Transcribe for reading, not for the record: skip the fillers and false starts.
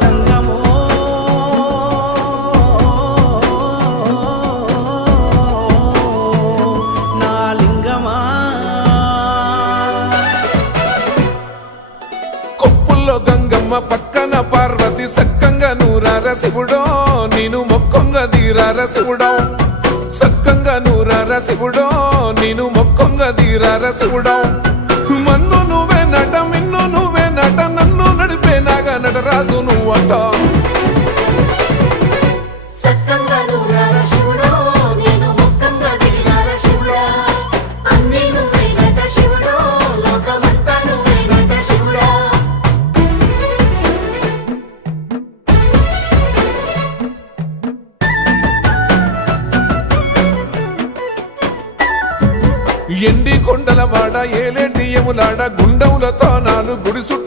జంగమో నా లింగమా. కొప్పుల్లో గంగమ్మ పక్కన పార్వతి సక్కంగా నూరార శివుడో నేను మొక్కంగా దీరార శివుడో సక్కంగా నూరార శివుడో నేను మొక్కంగా దీరార శివుడో మన్ను నువ్వే నట మిన్ను నువ్వే నట నన్ను నడిపే నాగా నటరాజు నువ్వట ఎండి కొండల వాడ ఏలేటి యములాడ గుండములతో నాలు గుడి